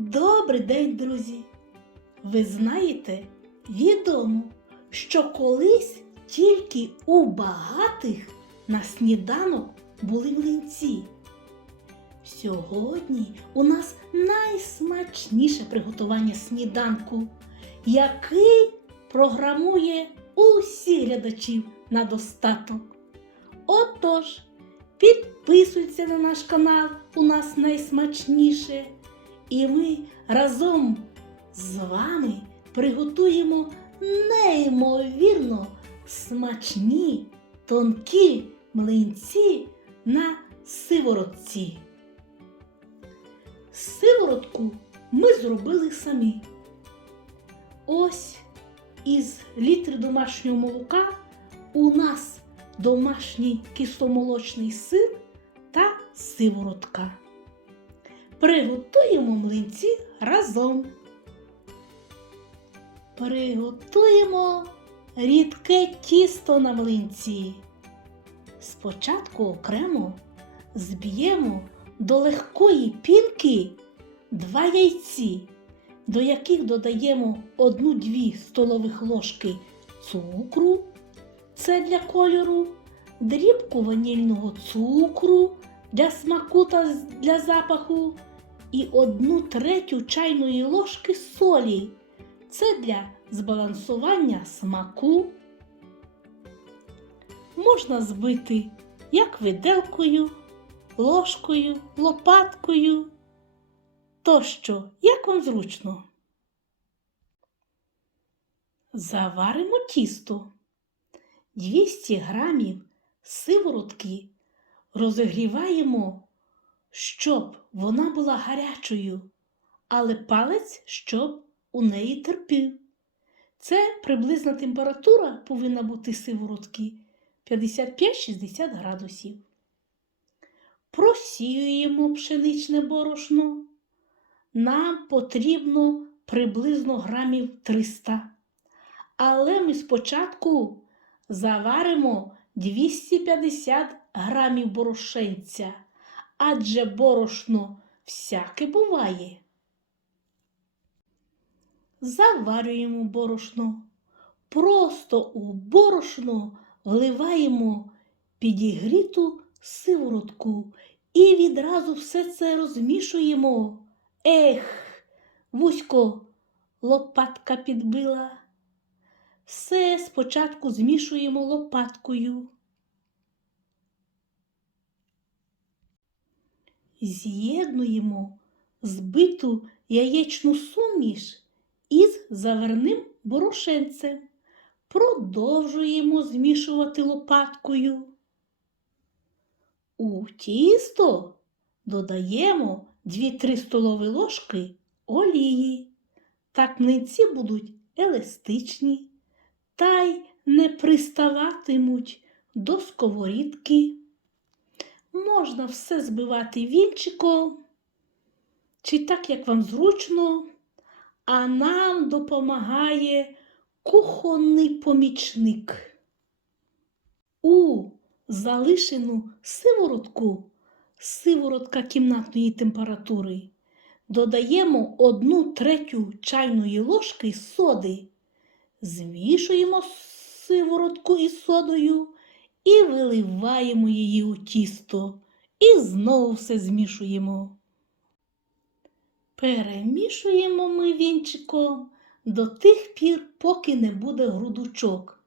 Добрий день, друзі! Ви знаєте, відомо, що колись тільки у багатих на сніданок були млинці. Сьогодні у нас найсмачніше приготування сніданку, який програмує усіх глядачів на достаток. Отож, підписуйся на наш канал, у нас найсмачніше. І ми разом з вами приготуємо неймовірно смачні тонкі млинці на сиворотці. Сиворотку ми зробили самі. Ось із літри домашнього молока у нас домашній кисломолочний сир та сиворотка. Приготуємо млинці разом. Приготуємо рідке тісто на млинці. Спочатку окремо зб'ємо до легкої пінки два яйці, до яких додаємо 1-2 столових ложки цукру, це для кольору, дрібку ванільного цукру для смаку та для запаху і 1 третю чайної ложки солі. Це для збалансування смаку. Можна збити як виделкою, ложкою, лопаткою. Тощо, як вам зручно. Заваримо тісто. 200 грамів сиворотки розігріваємо, щоб вона була гарячою, але палець, щоб у неї терпів. Це приблизна температура повинна бути сиворотки 55-60 градусів. Просіюємо пшеничне борошно. Нам потрібно приблизно грамів 300. Але ми спочатку заваримо 250 грамів борошенця, адже борошно всяке буває. Заварюємо борошно. Просто у борошно вливаємо підігріту сиворотку і відразу все це розмішуємо. Ех, вузько лопатка підбила. Все спочатку змішуємо лопаткою. З'єднуємо збиту яєчну суміш із заварним борошенцем. Продовжуємо змішувати лопаткою. У тісто додаємо 2-3 столові ложки олії. Так млинці будуть еластичні та й не приставатимуть до сковорідки. Можна все збивати вінчиком, чи так, як вам зручно, а нам допомагає кухонний помічник. У залишену сиворотку, сиворотка кімнатної температури, додаємо 1 третю чайної ложки соди. Змішуємо сиворотку із содою і виливаємо її у тісто. І знову все змішуємо. Перемішуємо ми вінчиком до тих пір, поки не буде грудочок.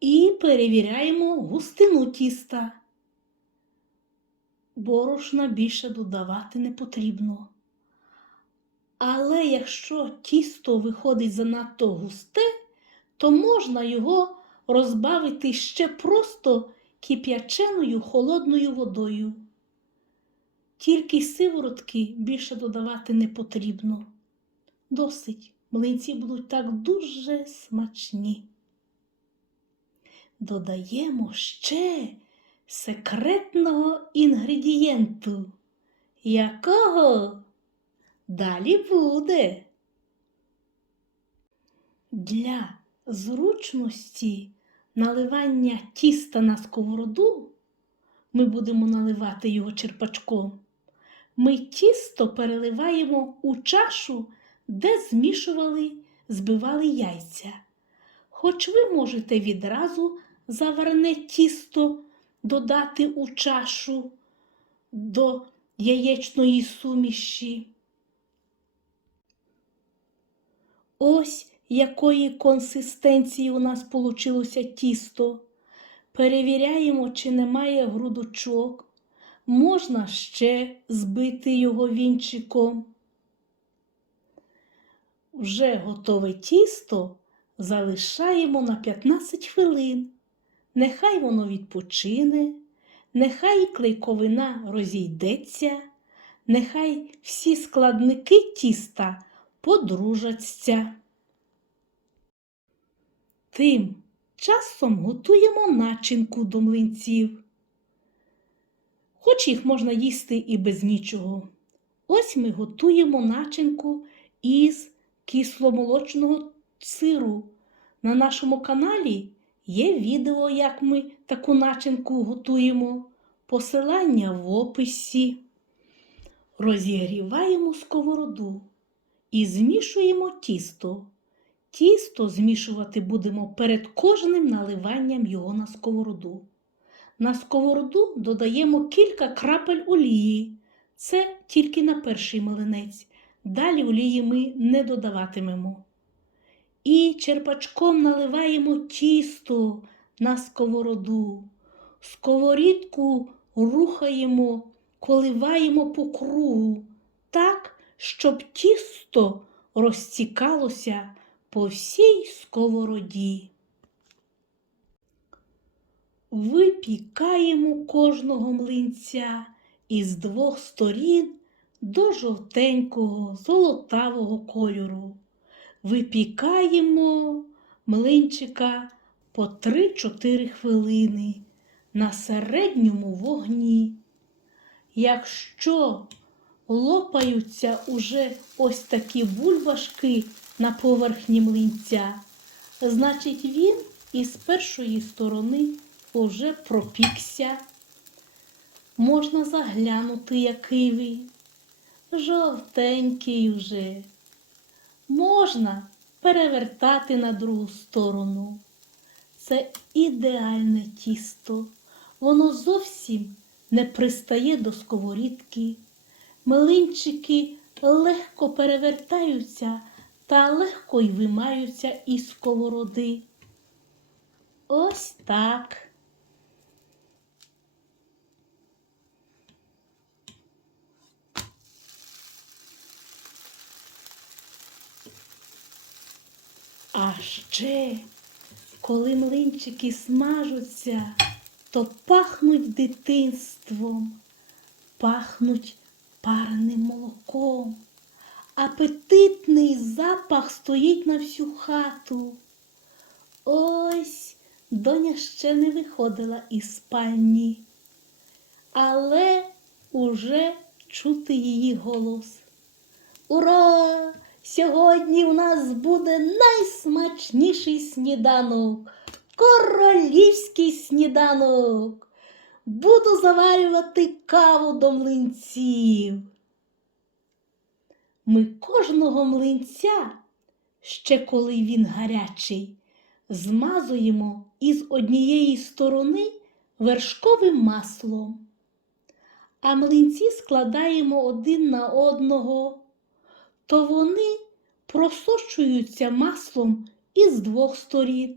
І перевіряємо густину тіста. Борошна більше додавати не потрібно. Але якщо тісто виходить занадто густе, то можна його розбавити ще просто кип'яченою холодною водою. Тільки сиворотки більше додавати не потрібно. Досить, млинці будуть так дуже смачні. Додаємо ще секретного інгредієнту, якого далі буде. Для зручності наливання тіста на сковороду ми будемо наливати його черпачком. ми тісто переливаємо у чашу, де змішували, збивали яйця. Хоч ви можете відразу заварне тісто додати у чашу до яєчної суміші. Ось якої консистенції у нас получилося тісто. Перевіряємо, чи немає грудочок. Можна ще збити його вінчиком. Вже готове тісто залишаємо на 15 хвилин. Нехай воно відпочине, нехай клейковина розійдеться, нехай всі складники тіста подружаться. Тим часом готуємо начинку до млинців. Хоч їх можна їсти і без нічого. Ось ми готуємо начинку із кисломолочного сиру. На нашому каналі є відео, як ми таку начинку готуємо. Посилання в описі. Розігріваємо сковороду і змішуємо тісто. Тісто змішувати будемо перед кожним наливанням його на сковороду. На сковороду додаємо кілька крапель олії. Це тільки на перший млинець. Далі олії ми не додаватимемо. І черпачком наливаємо тісто на сковороду. Сковорідку рухаємо, коливаємо по кругу так, щоб тісто розтікалося по всій сковороді. Випікаємо кожного млинця із двох сторін до жовтенького золотавого кольору. Випікаємо млинчика по 3-4 хвилини на середньому вогні. Якщо лопаються уже ось такі бульбашки на поверхні млинця, значить він із першої сторони уже пропікся. Можна заглянути, який він. Жовтенький вже. Можна перевертати на другу сторону. Це ідеальне тісто. Воно зовсім не пристає до сковорідки. Млинчики легко перевертаються та легко й вимаються із сковороди. Ось так. А ще, коли млинчики смажуться, то пахнуть дитинством, пахнуть пареним молоком. Апетитний запах стоїть на всю хату. Ось доня ще не виходила із спальні, але уже чути її голос. Ура! Сьогодні у нас буде найсмачніший сніданок, королівський сніданок. Буду заварювати каву до млинців. Ми кожного млинця, ще коли він гарячий, змазуємо із однієї сторони вершковим маслом, а млинці складаємо один на одного то вони просочуються маслом із двох сторін.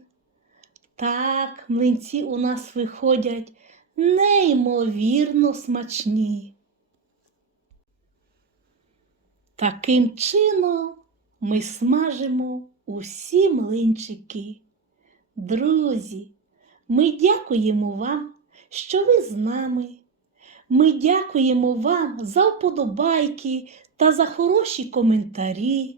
Так, млинці у нас виходять неймовірно смачні. Таким чином ми смажимо усі млинчики. Друзі, ми дякуємо вам, що ви з нами. Ми дякуємо вам за вподобайки та за хороші коментарі.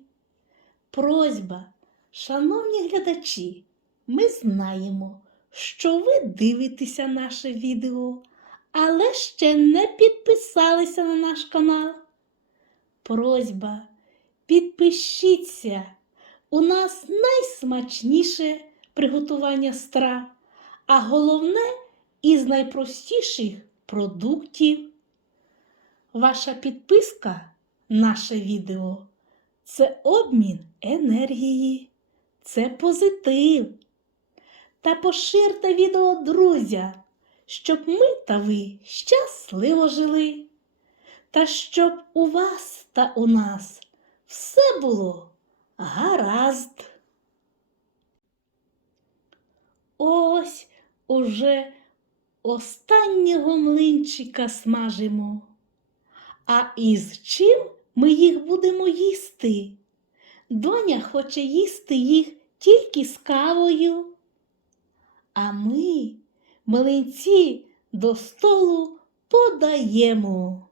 Просьба, шановні глядачі, ми знаємо, що ви дивитеся наше відео, але ще не підписалися на наш канал. Просьба, підпишіться. У нас найсмачніше приготування страв, а головне із найпростіших продуктів. Ваша підписка, наше відео це обмін енергії, це позитив. Та поширте відео друзям, щоб ми та ви щасливо жили. Та щоб у вас та у нас все було гаразд. Ось уже останнього млинчика смажимо. А із чим ми їх будемо їсти? Доня хоче їсти їх тільки з кавою. А ми млинці до столу подаємо.